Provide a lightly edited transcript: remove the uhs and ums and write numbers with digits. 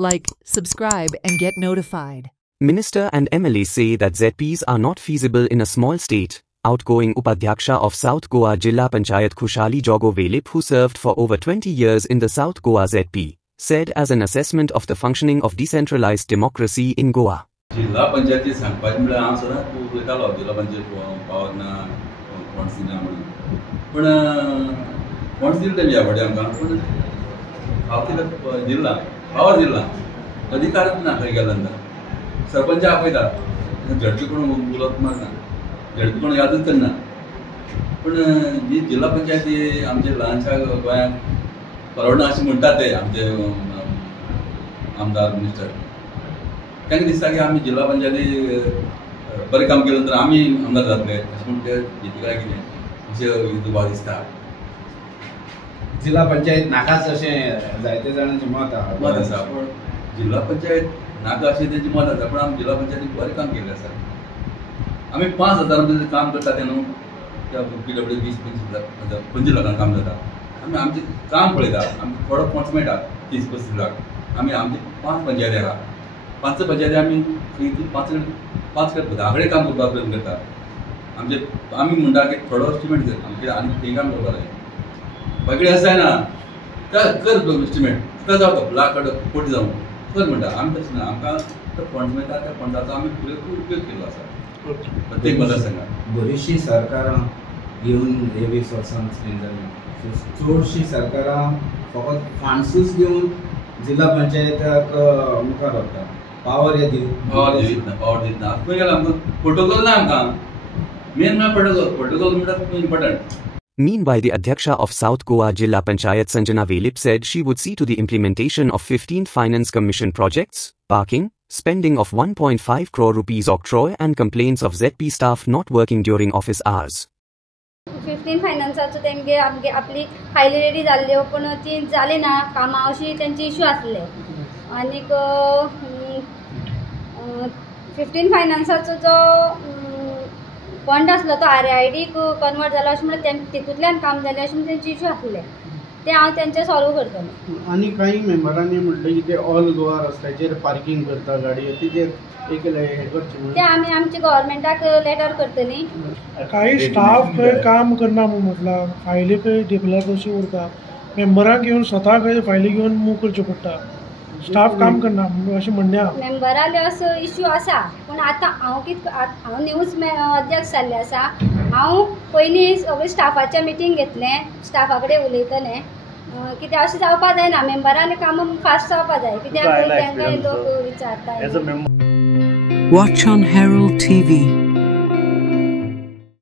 Like, subscribe and get notified. Minister and MLA say that ZPs are not feasible in a small state. Outgoing Upadhyaksha of South Goa Jilla Panchayat Khushali Jogo Velip, who served for over 20 years in the South Goa ZP, said as an assessment of the functioning of decentralized democracy in Goa. जिल्हा पंचायती सांगपाचें म्हळ्यार हांव सदांच उलयतालो जिल्हा panchayat power ना funds दिना म्हणून पूण फंड्स दिले तेंच्या आवडे आमकां पूण हांव कितें दिला पावर दिला अधिकारच ना खंय गेल्या नंतर सरपंच आपयता झडपी कोण उलोवप मारना झडपी कोण यादच करना पूण जी जिल्हा पंचायती आमच्या ल्हानशा गोंयांत परवडना अशें म्हणटात ते आमचे आमदार मिनिस्टर तांकां दिसता की आमी जिल्हा पंचायती बरें काम केलें नंतर आमी आमदार जातले अशें म्हूण ते घेतले काय कितें अशें दुबाव दिसता. जिल्हा पंचायत नाकाच अशें जायते जाणांचें मत आसा पूण जिल्हा पंचायत नाका अशें तेंचें मत आसा पूण आमी जिल्हा पंचायतीक बरें काम केलें आसा. आमी 5,000 रुपया काम करता तें न्हू त्या PWD 20-25 लाखांक काम जाता आमी आमचें काम पळयता आमकां थोडो फंड्स मेळटा 30-35 लाख आमी आमचे 5 पंचायती आहा 5 पंचायती आमी 5 करता कडेन काम करपाक प्रयत्न करता आमचे आमी म्हणटा की थोडो एस्टिमेट कर आमचे आनी खंय काम करपा जाय बाकी अशें जायना कर एस्टिमेट तुका जावं लाख कोटी जावं कर म्हणटा आमी तशें ना आमकां तो फंड्स मेळटा त्या फंडाचो आमी पुरेपूर उपयोग केल्लो आसा प्रत्येक मतदारसंघात. बरीचशीं सरकारां घेवन हे 20 वर्सांत स्पेंड जाली चडशीं सरकारां फकत फंड्सूच घेवन जिल्हा पंचायताक मुखार व्हरता पावर पावर दितना खंय गेला आमकां प्रोटोकॉल ना आमकां मेन म्हळ्यार प्रोटोकॉल म्हणटा important. Meanwhile, the Adhyaksha of South Goa Jilla Panchayat Sanjana Velip said she would see to the implementation of 15 Finance Commission projects, parking, spending of 1.5 crore rupees octroi and complaints of ZP staff not working during office hours. 15 फायनान्साचो तेंगे आपली फायली ready जाल्ल्यो पूण ती जाली ना कामां अशी तेंचे इश्यू आसले आनीक 15 फायनान्साचो जो फंड आसलो तो RID कन्वर्ट जालो अशें म्हणून तितूंतल्यान काम जालें अशें म्हणून तेंचे इश्यू आसले ते हांव तेंचे सॉल्व करतलें. आनी काही मेंबरांनी म्हटलें की ते ऑल गोवा रस्त्याचेर पार्किंग करता गाडयो तेजेर एक हे करचें ते आमी आमच्या गव्हर्मेंटाक लेटर करतलीं. काही स्टाफ खंय काम करना म्हटला फायली खंय ढेकल्या कशी उरता मेंबरांक घेवन स्वता खंय फायली घेवन मूव करच्यो पडटा स्टाफ काम करना अशें म्हणणें आहा. मेंबराले असो इश्यू आसा पूण आतां हांव न्यूज अध्यक्ष जाल्लें आसा हांव पयलीं सगळे स्टाफाचें मिटींग घेतलें स्टाफा कडेन उलयतलें कित्याक अशें जावपा जायना मेंबराले काम फास्ट जावपा जाय कित्याक तांकांय लोक विचारता. Watch on Herald TV.